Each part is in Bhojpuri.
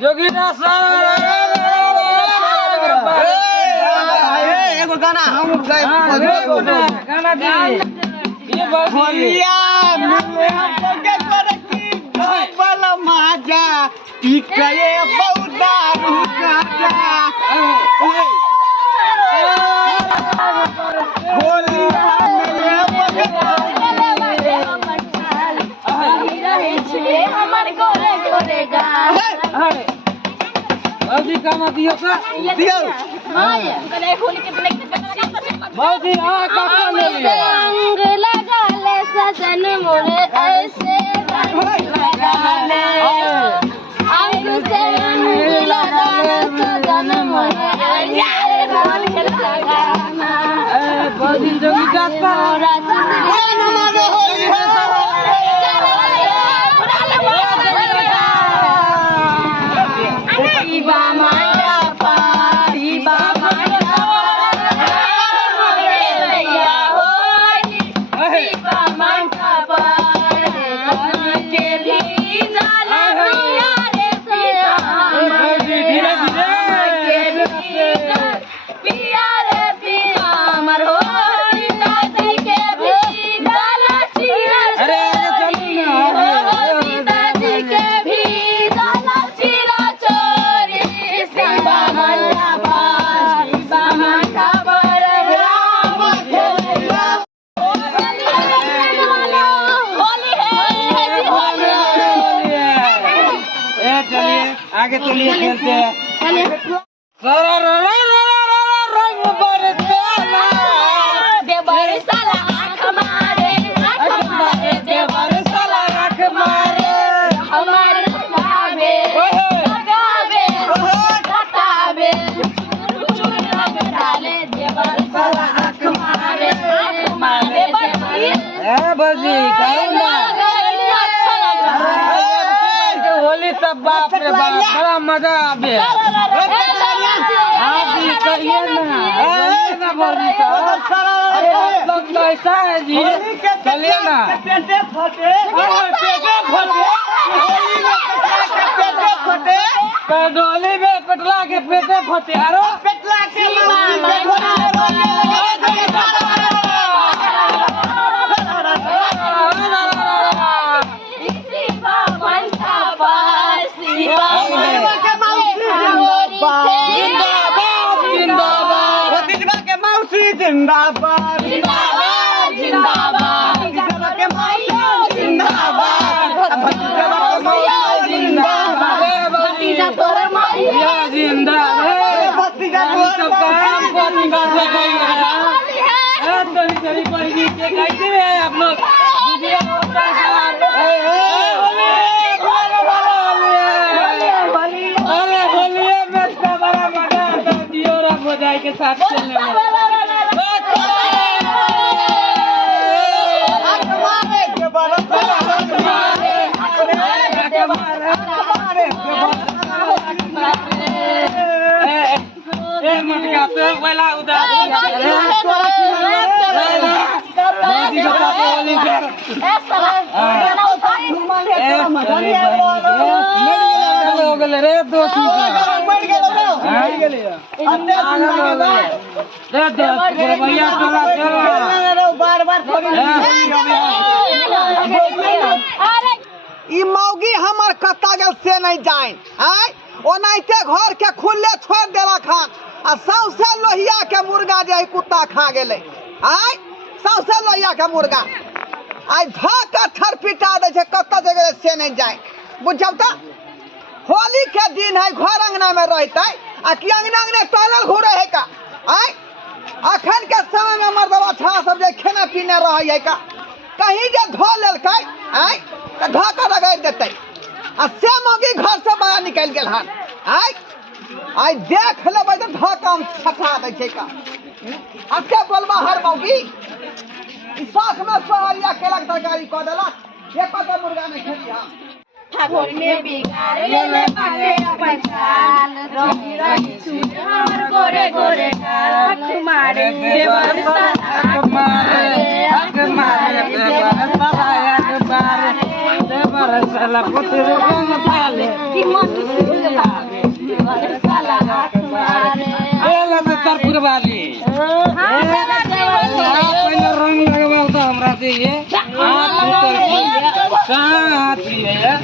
जोगीरा एगो गाना हम गाना दी ये होलिया मिले हमको के करे की वाला माजा टिकए बौदा रुका होलिया मिले हमारे गोरे गोरे गा अभी गाना दियो का दियो गले होली के ब्लैक मौजी आ काका ले लिया रंग लगा ले सजन मोरे ऐसे रंग लगा ले अंग से रंग लगा ले सजन मोरे ऐसे रंग लगा मौजी जोगी जाता हमारे होली है Iba mandapa, iba mandapa, ya hoy, iba mandapa, ke bhina lagiya re siyama, piya re piya amar hoy, nadi ke bhina lagiya अरे चलो ना सीता जी के भीगा लचीला चोरी शिवा मंडपा राम खेलैया होली है ए चलिए आगे चलिए खेलते हैं रंग बरसाना देवर साला आँख मारे देवर साला आँख मारे हमारे लगावे लगावे चुन रंग डाले देवर साला आँख मारे ए बजी करूँगा होली तब बाप रे बाप बड़ा मजा आवे आप भी कहिए ना बोली अरे आप लोग तो ऐसा है जी चलिए ना पेटे फटे डोली में पेटला के पेटे फटे अरे पेटला के भतीजवा के मौसी जिंदाबाद भतीजवा के मौसी जिंदाबाद भतीजवा के मौसी जिंदाबाद या जिंदा है भतीजा सब काम पानी का से गई है चली चली पड़ी के कैसे है आप लोग वीडियो होता है अरे होलिये में तो बड़ा मजा आता है दियोरा बजाई के साथ खेलने में मत गाते वाला उदास रे दोस्त ई मौगी हमर कत्ता गल से नहीं जाए आय ओनाइते घर के खुले छोड़ देला खान आ सौसे लोहिया के मुर्गा जे है कुत्ता खा गेले आय सौसे लोहिया के मुर्गा आय धक थर पिटा दे छै कत्ता जगह से नहीं जाए बुझब त होली के दिन है घर अंगना में रहते आ कि अंगना अंगने टहलल घूरे है का आय अखन के समय में मर्दवा छा सब जे खाना पीने रहे है का कहीं जे धो लेलकै आय त धोका लगाइ देतै आ से मौगी घर से बाहर निकल गेल हन आय आय देख लेबै त धोका हम छठा दै छै का अके बोलबा हर मौगी ई साथ में सोहरिया केलक तरकारी क देलक एक पता मुर्गा नहीं खेलिया ठाकुर में बिगाड़ ले बाटे अपन चाल रही रही छूट हमर गोरे गोरे गाल मारे देवर साला मारे देवर साला पोते रंग डाले एला से तरपुर वाली पहले रंग लगवाओ तो हमरा से ये कहाँ थी है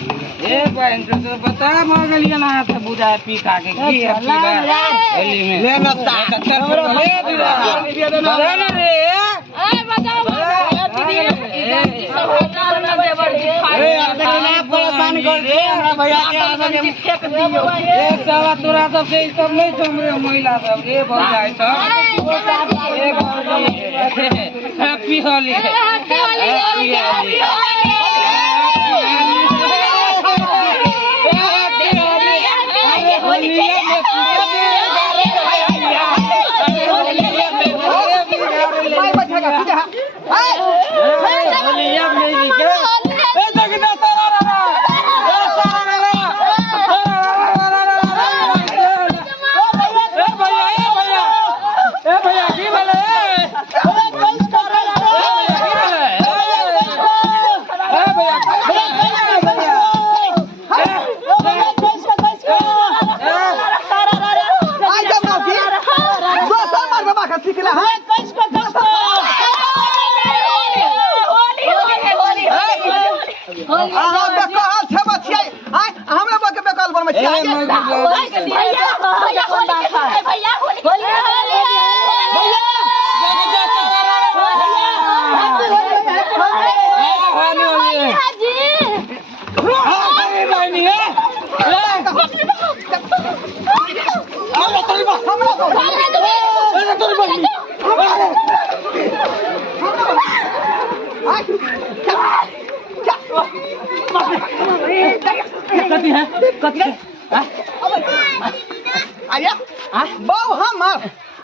ये बहन तो बता मगलिया ना तो बुझा पी खा के की अपनी एली में ले ना तरपुर ले दिया बता ना रे परेशान करते हमरा भैया के आगे फेंक दियो ए साला तोरा सब से सब नहीं समरे महिला सब ए भौजाई सब एक हैप्पी होली हैप्पी होली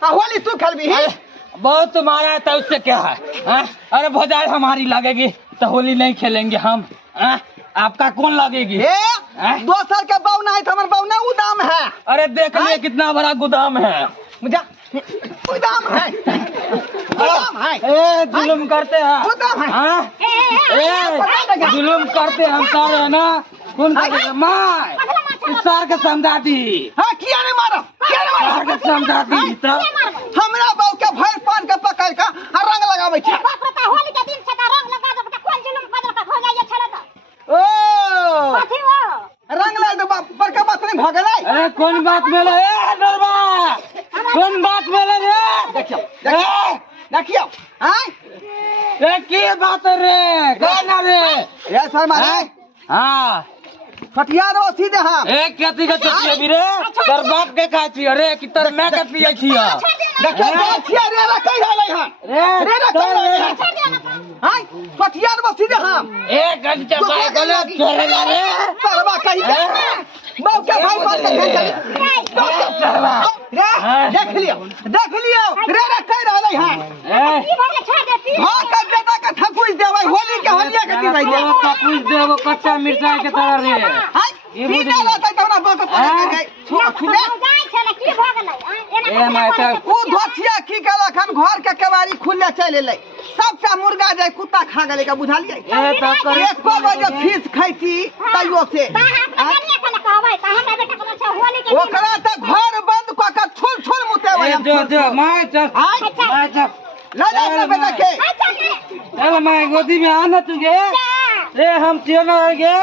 होली तू खेलबी बहुत तुम्हारा है तो उससे क्या है अरे भौजाई हमारी लगेगी तो होली नहीं खेलेंगे हम आपका कौन लगेगी दोसर के बौना है हमारे बौना उदाम है अरे देख लिए कितना बड़ा गोदाम है मुझे उदाम है जुलुम करते हैं जुलुम करते हम सारे है ना कौन माँ इस सार के समझा दी किया नहीं मारा सार के समझा दी तब हमरा बहू के भैंस पान के पकड़ के रंग लगावे छे होली के दिन छका रंग लगा दे त कोन जुलुम बदल के हो जाइए छले त ओ कथि हो रंग लगा दे बड़का बात नहीं भ गेलै अरे कौन बात भेले ए डरबा कौन बात भेले रे देखियो देखियो ए की बात रे कहना रे ये सर मारे हां फटिया रो सीधे हां एक कथि के चटिया भी रे तर बाप के खाय छी रे कि तर मैं के पियै छी देखियो छिया रे रे कह रहलै हां रे रे कह रहलै हां फटिया रो सीधे हां एक घंटा बाद गलत करे ला रे सरवा कहि के बाप के भाई पान के खेल रे देख लियो रे रे कह रहलै हां की भले छोड़ देती हां कर बेटा के ठकुस देबै होली के होलिया के दिन रहि वो ठकुस देबो कच्चा मिर्चाई के तरह रे हां सीधा रहतै त हमरा बक पकड़ के छुले जाय छले की भ गेलै ए माता उ धोथिया की केलक हम घर के केवाड़ी खुलले चल एलै सबटा मुर्गा जाय कुत्ता खा गेलै का बुझालियै ए त कर एको बजे फीस खैती तइयो से ओकरा त घर बंद क के छुल मुतेबै हम जो माय चल ले जा बेटा के चल माय गोदी में आना तुझे रे हम चलो गे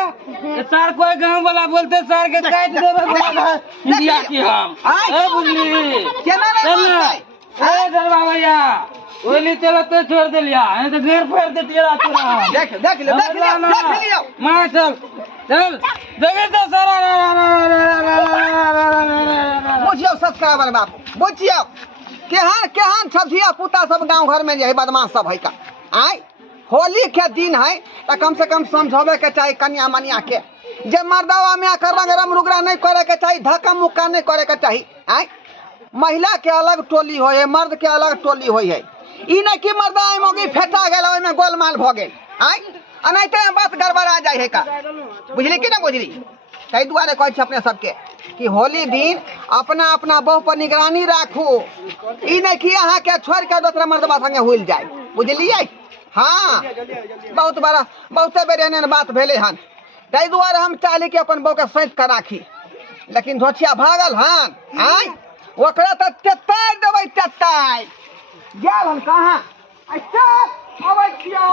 सर कोई गांव वाला बोलते सर के काट देबे इंडिया की हम ए बुझली केना नहीं ए दरबा भैया ओली चलो तो छोड़ दे लिया नहीं तो घेर फेर दे तेरा तोरा देख लियो माय चल देखे तो सारा बुझियो सब्सक्राइबर बापू बुझियो केहन छथिया पुता सब गांव घर में जे है बदमाश सब है का आय होली के दिन है तो कम से कम समझावे के चाहिए कन्या मनिया के जे मर्दावा में आकर रंग रम रुगरा नहीं करे के चाहिए धक्का मुक्का नहीं करे के चाहिए आय महिला के अलग टोली हो है मर्द के अलग टोली हो है ई नहीं कि मर्दा मोगी फेटा गेल ओय में गोलमाल भ गेल आय अनैते बात गड़बड़ा जाय है का बुझली कि ना बुझली ताहि दुआरे कहै छी अपने सबके कि होली दिन अपना अपना बहु पर निगरानी राखू ई नहीं कि अहाँ के छोड़ के दूसरा मर्दबा संगे हुल जाए बुझलिए हाँ बहुते बेर एहन बात भेले हन ताहि दुआरे हम चाहली कि अपन बहू के सैंत के राखी, लेकिन धोछिया भागल हन। आय ओकरा तऽ तेताय देबै तेताय। गेल हन कहाँ? अबै छियौ।